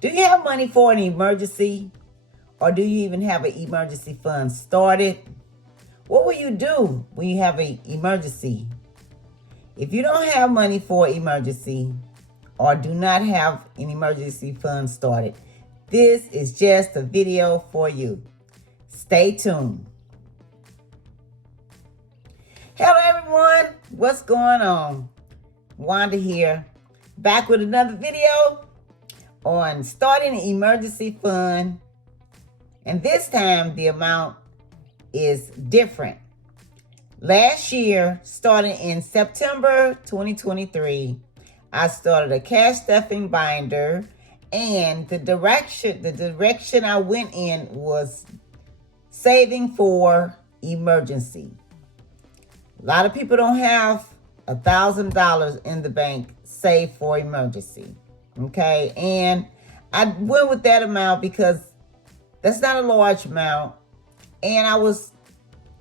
Do you have money for an emergency? Or do you even have an emergency fund started? What will you do when you have an emergency? If you don't have money for an emergency or do not have an emergency fund started, this is just a video for you. Stay tuned. Hello everyone, what's going on? Wanda here, back with another video on starting an emergency fund. And this time the amount is different. Last year, starting in September 2023, I started a cash stuffing binder, and the direction I went in was saving for emergency. A lot of people don't have $1,000 in the bank saved for emergency. Okay, and I went with that amount because that's not a large amount. And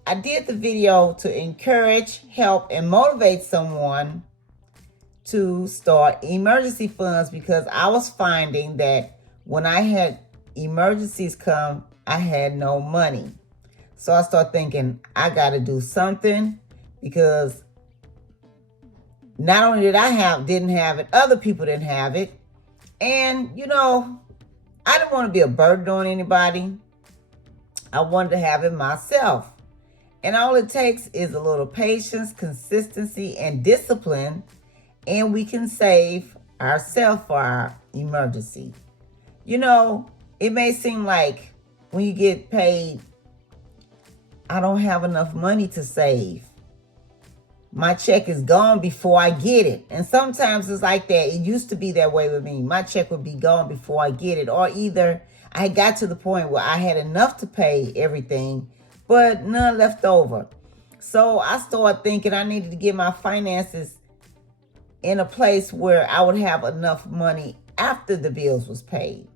I did the video to encourage, help, and motivate someone to start emergency funds, because I was finding that when I had emergencies come, I had no money. So I started thinking, I got to do something, because not only didn't have it, other people didn't have it. And, I didn't want to be a burden on anybody. I wanted to have it myself. And all it takes is a little patience, consistency, and discipline, and we can save ourselves for our emergency. It may seem like when you get paid, I don't have enough money to save. My check is gone before I get it. And sometimes it's like that. It used to be that way with me. My check would be gone before I get it. Or either I got to the point where I had enough to pay everything, but none left over. So I started thinking I needed to get my finances in a place where I would have enough money after the bills was paid.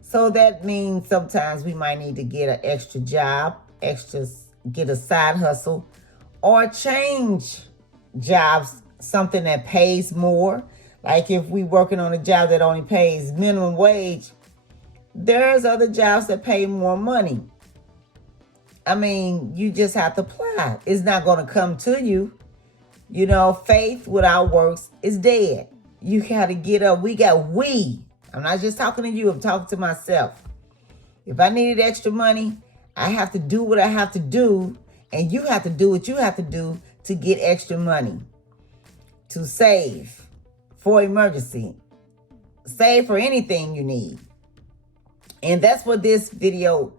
So that means sometimes we might need to get an extra job, get a side hustle, or change jobs, something that pays more. Like if we working on a job that only pays minimum wage, there's other jobs that pay more money. I mean, you just have to apply. It's not going to come to you. Faith without works is dead. You got to get up. I'm not just talking to you. I'm talking to myself. If I needed extra money, I have to do what I have to do. And you have to do what you have to do to get extra money, to save for emergency, save for anything you need. And that's what this video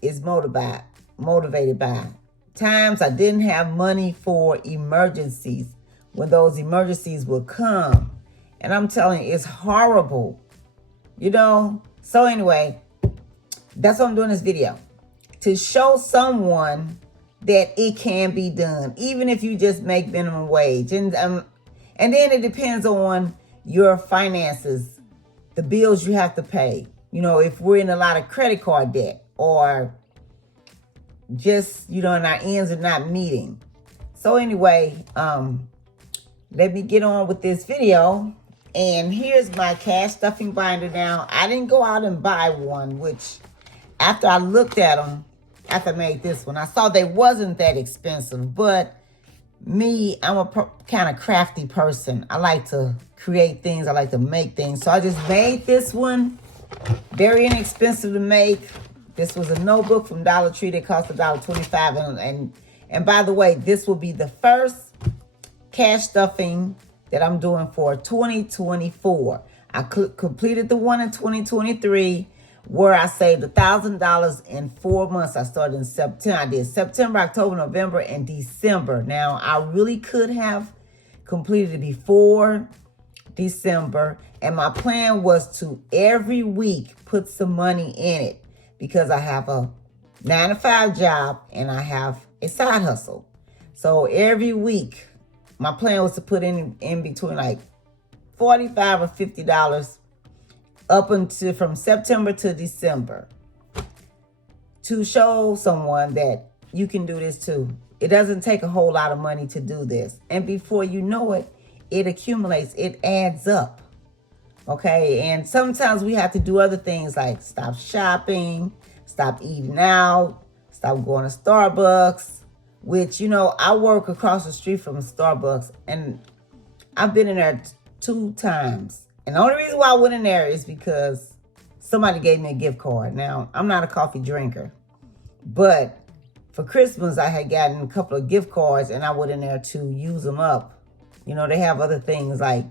is motivated by. Times I didn't have money for emergencies, when those emergencies would come. And I'm telling you, it's horrible. So anyway, that's why I'm doing this video. To show someone that it can be done, even if you just make minimum wage. And then it depends on your finances, the bills you have to pay. If we're in a lot of credit card debt, or just, and our ends are not meeting. So anyway, let me get on with this video. And here's my cash stuffing binder now. I didn't go out and buy one, which after I looked at them, after I made this one, I saw they wasn't that expensive. But me, I'm a kind of crafty person. I like to create things. I like to make things. So I just made this one. Very inexpensive to make. This was a notebook from Dollar Tree that cost $1.25. And by the way, this will be the first cash stuffing that I'm doing for 2024. I completed the one in 2023. Where I saved $1,000 in 4 months. I started in September. I did September, October, November, and December. Now, I really could have completed it before December. And my plan was to every week put some money in it, because I have a 9-to-5 job and I have a side hustle. So every week, my plan was to put in between like $45 or $50 up until from September to December, to show someone that you can do this too. It doesn't take a whole lot of money to do this. And before you know it, it accumulates, it adds up. Okay, and sometimes we have to do other things like stop shopping, stop eating out, stop going to Starbucks, which, you know, I work across the street from Starbucks, and I've been in there 2 times. And the only reason why I went in there is because somebody gave me a gift card. Now, I'm not a coffee drinker, but for Christmas, I had gotten a couple of gift cards, and I went in there to use them up. You know, they have other things like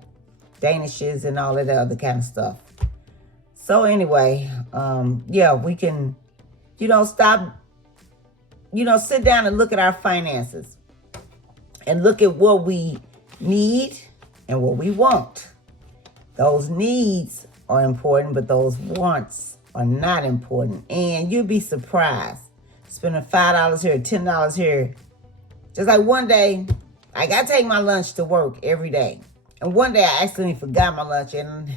Danishes and all of that other kind of stuff. So anyway, yeah, we can, you know, stop, you know, sit down and look at our finances and look at what we need and what we want. Those needs are important, but those wants are not important. And you'll be surprised. Spending $5 here, $10 here. Just like one day, I got to take my lunch to work every day. And one day I accidentally forgot my lunch, and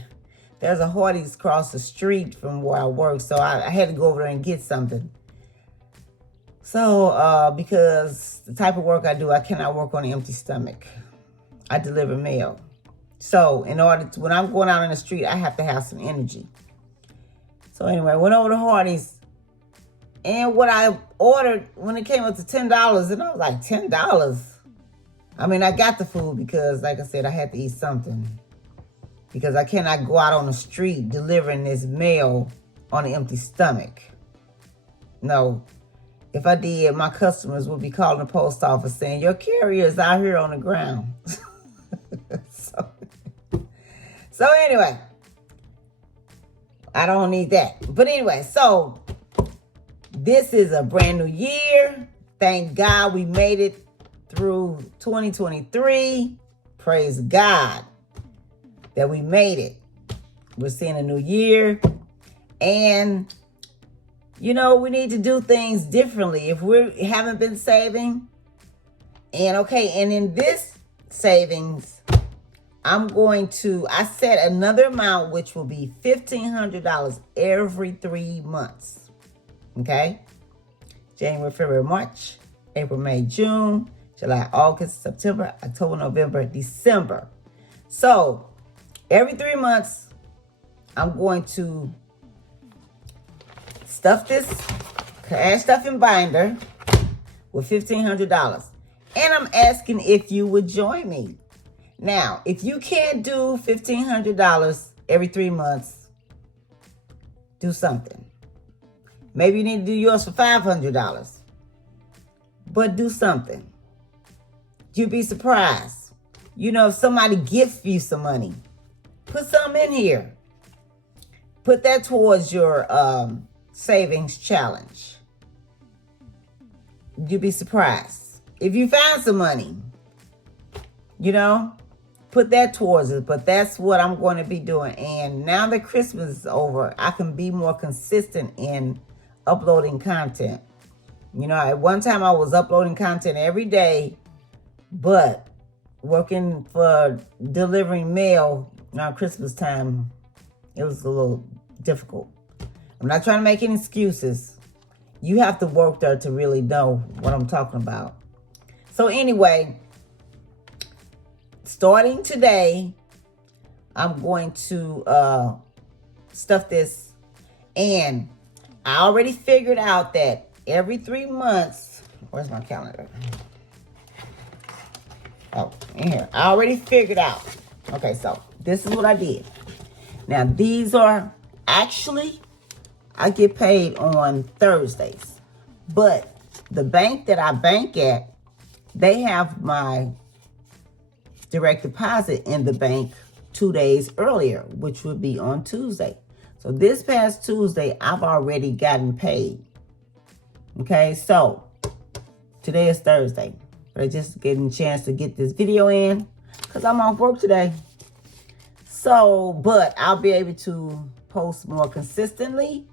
there's a Hardee's across the street from where I work, so I had to go over there and get something. So, because the type of work I do, I cannot work on an empty stomach. I deliver mail. So, in order to, when I'm going out on the street, I have to have some energy. So anyway, I went over to Hardee's, and what I ordered, when it came up to $10, and I was like, $10? I mean, I got the food because, like I said, I had to eat something. Because I cannot go out on the street delivering this mail on an empty stomach. No. If I did, my customers would be calling the post office saying, your carrier is out here on the ground. So anyway, I don't need that. But anyway, so this is a brand new year. Thank God we made it through 2023. Praise God that we made it. We're seeing a new year. And, you know, we need to do things differently. If we haven't been saving, and in this savings, I set another amount, which will be $1,500 every 3 months. Okay? January, February, March, April, May, June, July, August, September, October, November, December. So, every 3 months, I'm going to stuff this cash stuffing binder with $1,500. And I'm asking if you would join me. Now, if you can't do $1,500 every 3 months, do something. Maybe you need to do yours for $500. But do something. You'd be surprised. You know, if somebody gifts you some money, put some in here. Put that towards your savings challenge. You'd be surprised. If you find some money, you know, put that towards it. But that's what I'm going to be doing. And now that Christmas is over, I can be more consistent in uploading content. You know, at one time I was uploading content every day, but working for delivering mail around Christmas time, it was a little difficult. I'm not trying to make any excuses. You have to work there to really know what I'm talking about. So anyway, starting today, I'm going to stuff this. And I already figured out that every 3 months, where's my calendar? Oh, in here. I already figured out. Okay, so this is what I did. Now, these are actually, I get paid on Thursdays. But the bank that I bank at, they have my direct deposit in the bank 2 days earlier, which would be on Tuesday. So this past Tuesday, I've already gotten paid. Okay, so today is Thursday. But I just getting a chance to get this video in because I'm off work today. So, but I'll be able to post more consistently.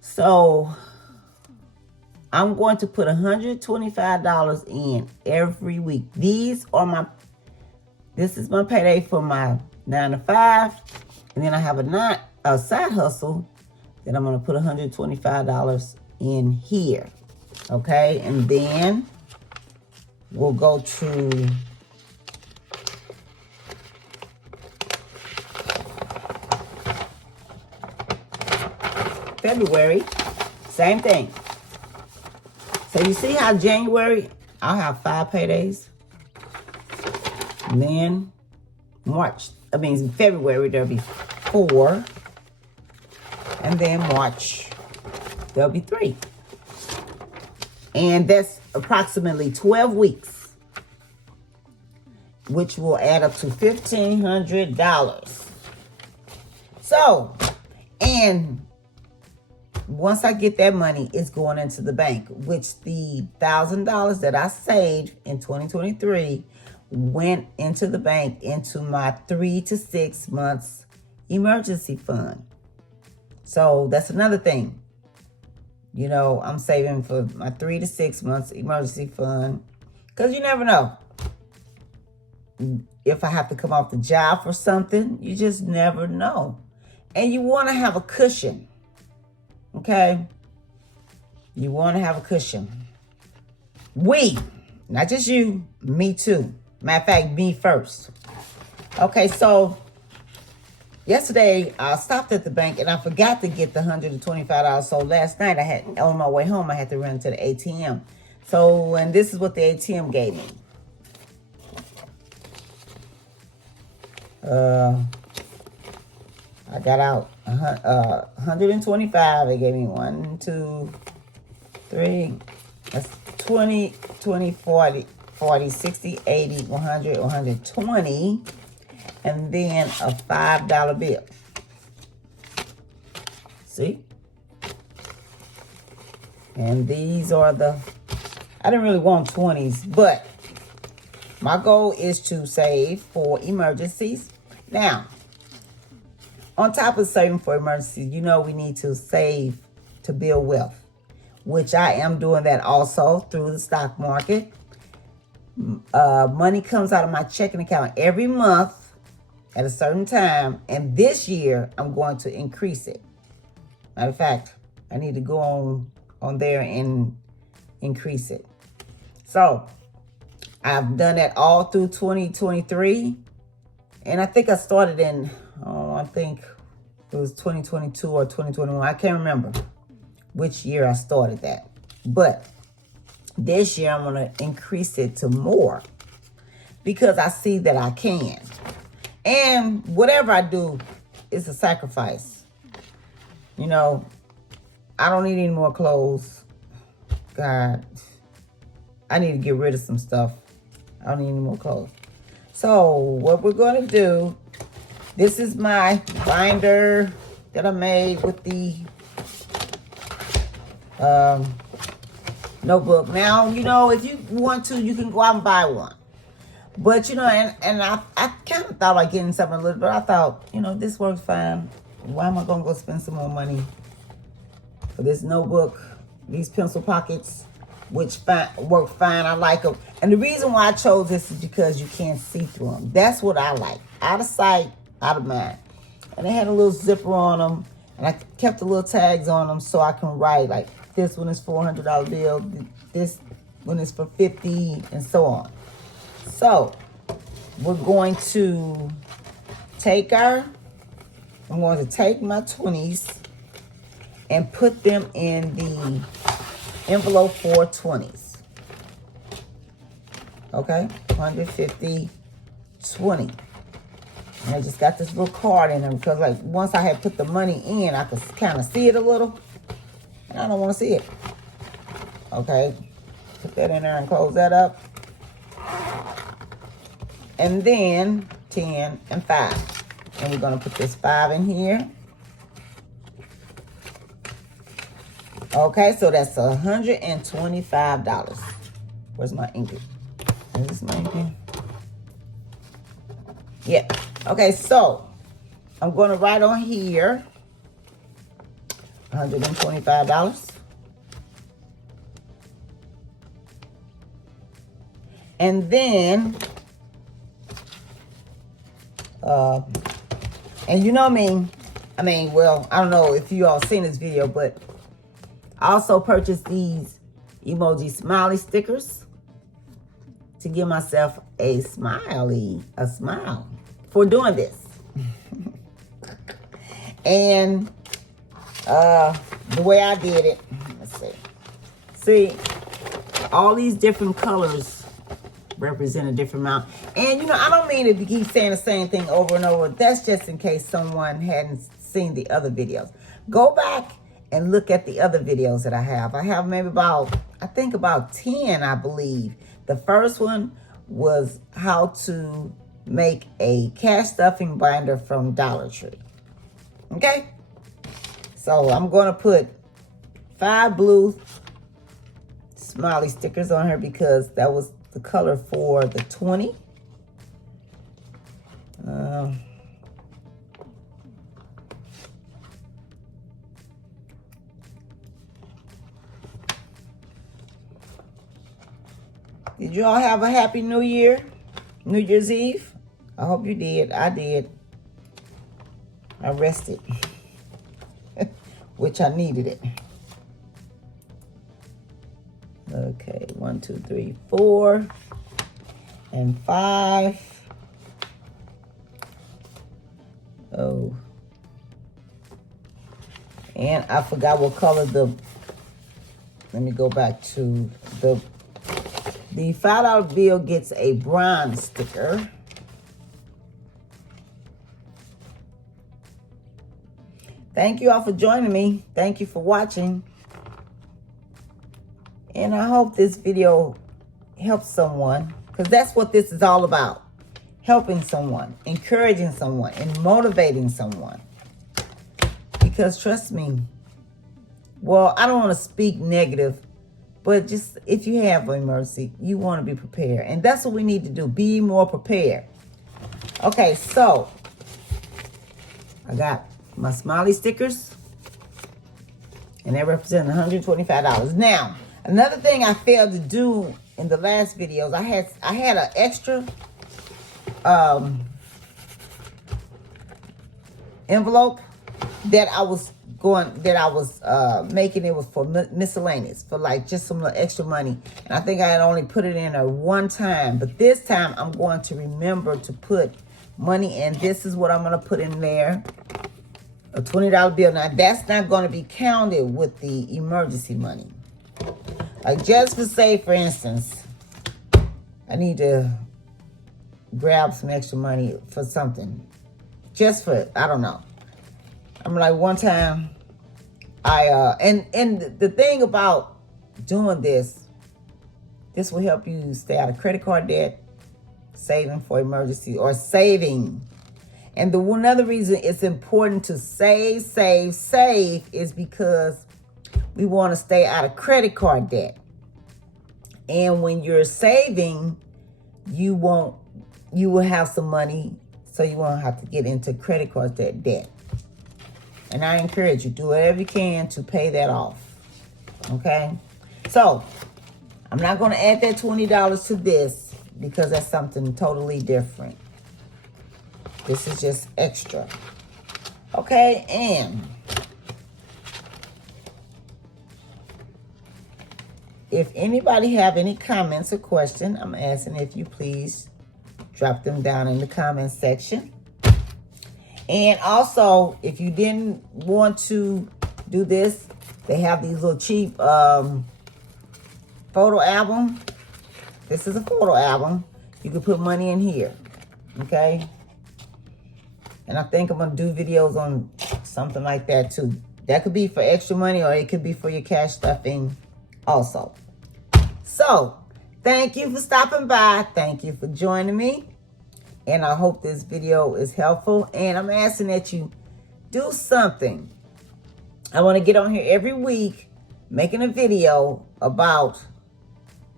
So I'm going to put $125 in every week. This is my payday for my 9 to 5. And then I have a side hustle that I'm going to put $125 in here. Okay, and then we'll go to February, same thing. So you see how January, I'll have 5 paydays. And then February, there'll be 4. And then March, there'll be 3. And that's approximately 12 weeks, which will add up to $1,500. So, and once I get that money, it's going into the bank, which the $1,000 that I saved in 2023 went into the bank into my 3 to 6 months emergency fund. So that's another thing. You know, I'm saving for my 3 to 6 months emergency fund, because you never know. If I have to come off the job for something, you just never know. And you want to have a cushion. Okay? You want to have a cushion. Not just you, me too. Matter of fact, me first. Okay, so yesterday I stopped at the bank and I forgot to get the $125. So last night on my way home, I had to run to the ATM. So, and this is what the ATM gave me. I got out 125. It gave me 1, 2, 3. That's 20, 40, 60, 80, 100, 120. And then a $5 bill. See? And these are I didn't really want 20s, but my goal is to save for emergencies. Now, on top of saving for emergencies, you know we need to save to build wealth, which I am doing that also through the stock market. Money comes out of my checking account every month at a certain time, and this year I'm going to increase it. Matter of fact, I need to go on there and increase it. So I've done that all through 2023, and I think I started in I think it was 2022 or 2021. I can't remember which year I started that. But this year I'm going to increase it to more because I see that I can. And whatever I do is a sacrifice. You know, I don't need any more clothes. God, I need to get rid of some stuff. I don't need any more clothes. So what we're going to do, this is my binder that I made with the notebook. Now, you know, if you want to, you can go out and buy one. But, you know, and I kind of thought about getting something a little bit. I thought, you know, this works fine. Why am I going to go spend some more money for this notebook, these pencil pockets, which work fine. I like them. And the reason why I chose this is because you can't see through them. That's what I like. Out of sight, out of mind. And they had a little zipper on them. And I kept the little tags on them so I can write, like, this one is $400 bill. This one is for $50, and so on. So, we're going to I'm going to take my 20s and put them in the envelope for 20s. Okay? 150, 20. And I just got this little card in them because, like, once I had put the money in, I could kind of see it a little. And I don't want to see it. Okay? Put that in there and close that up. And then 10 and 5. And we're going to put this 5 in here. Okay, so that's $125. Where's my ink? Is this my ink? Yeah. Okay, so I'm going to write on here $125. And then, and you know me, I mean, well, I don't know if you all seen this video, but I also purchased these emoji smiley stickers to give myself a smile for doing this. And the way I did it. Let's see. See, all these different colors represent a different amount. And, you know, I don't mean to keep saying the same thing over and over. That's just in case someone hadn't seen the other videos. Go back and look at the other videos that I have. I have maybe about, I think about 10, I believe. The first one was how to make a cash stuffing binder from Dollar Tree. Okay? So I'm going to put 5 blue smiley stickers on her because that was the color for the 20. Did you all have a happy New Year? New Year's Eve? I hope you did. I did. I rested. Which I needed it. Okay, 1, 2, 3, 4, and 5. Oh. And I forgot what color let me go back to the $5 bill gets a bronze sticker. Thank you all for joining me. Thank you for watching. And I hope this video helps someone, because that's what this is all about. Helping someone, encouraging someone, and motivating someone. Because trust me, well, I don't want to speak negative, but just if you have an emergency, you want to be prepared. And that's what we need to do, be more prepared. Okay, so I got my smiley stickers, and they represent $125. Now, another thing I failed to do in the last videos, I had an extra envelope that I was making. It was for miscellaneous, for like just some little extra money, and I think I had only put it in there one time, but this time I'm going to remember to put money in. This is what I'm going to put in there. A $20 bill. Now, that's not going to be counted with the emergency money. Like, just for say, for instance, I need to grab some extra money for something. Just for, I don't know. I'm like, one time, and the thing about doing this will help you stay out of credit card debt, saving for emergency, or saving. And another reason it's important to save is because we want to stay out of credit card debt. And when you're saving, you will have some money, so you won't have to get into credit card debt. And I encourage you, do whatever you can to pay that off. Okay? So, I'm not going to add that $20 to this because that's something totally different. This is just extra. Okay, and if anybody have any comments or questions, I'm asking if you please drop them down in the comment section. And also, if you didn't want to do this, they have these little cheap photo album. This is a photo album. You can put money in here. Okay? And I think I'm going to do videos on something like that too. That could be for extra money, or it could be for your cash stuffing also. So, thank you for stopping by. Thank you for joining me. And I hope this video is helpful. And I'm asking that you do something. I want to get on here every week making a video about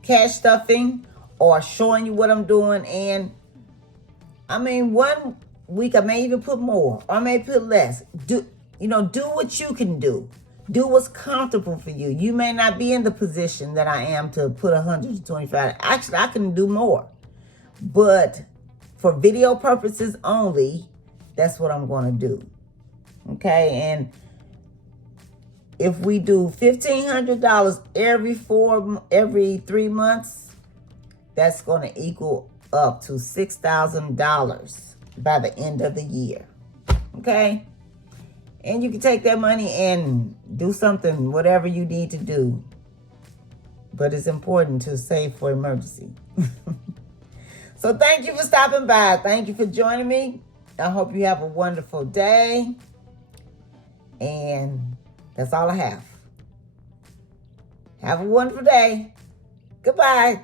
cash stuffing or showing you what I'm doing. And I mean, one week I may even put more, or I may put less. Do what you can do. Do what's comfortable for you. You may not be in the position that I am to put $125. Actually, I can do more. But for video purposes only, that's what I'm going to do. Okay? And if we do $1,500 every 3 months, that's going to equal up to $6,000 by the end of the year. Okay? And you can take that money and do something, whatever you need to do. But it's important to save for emergency. So thank you for stopping by. Thank you for joining me. I hope you have a wonderful day. And that's all I have. Have a wonderful day. Goodbye.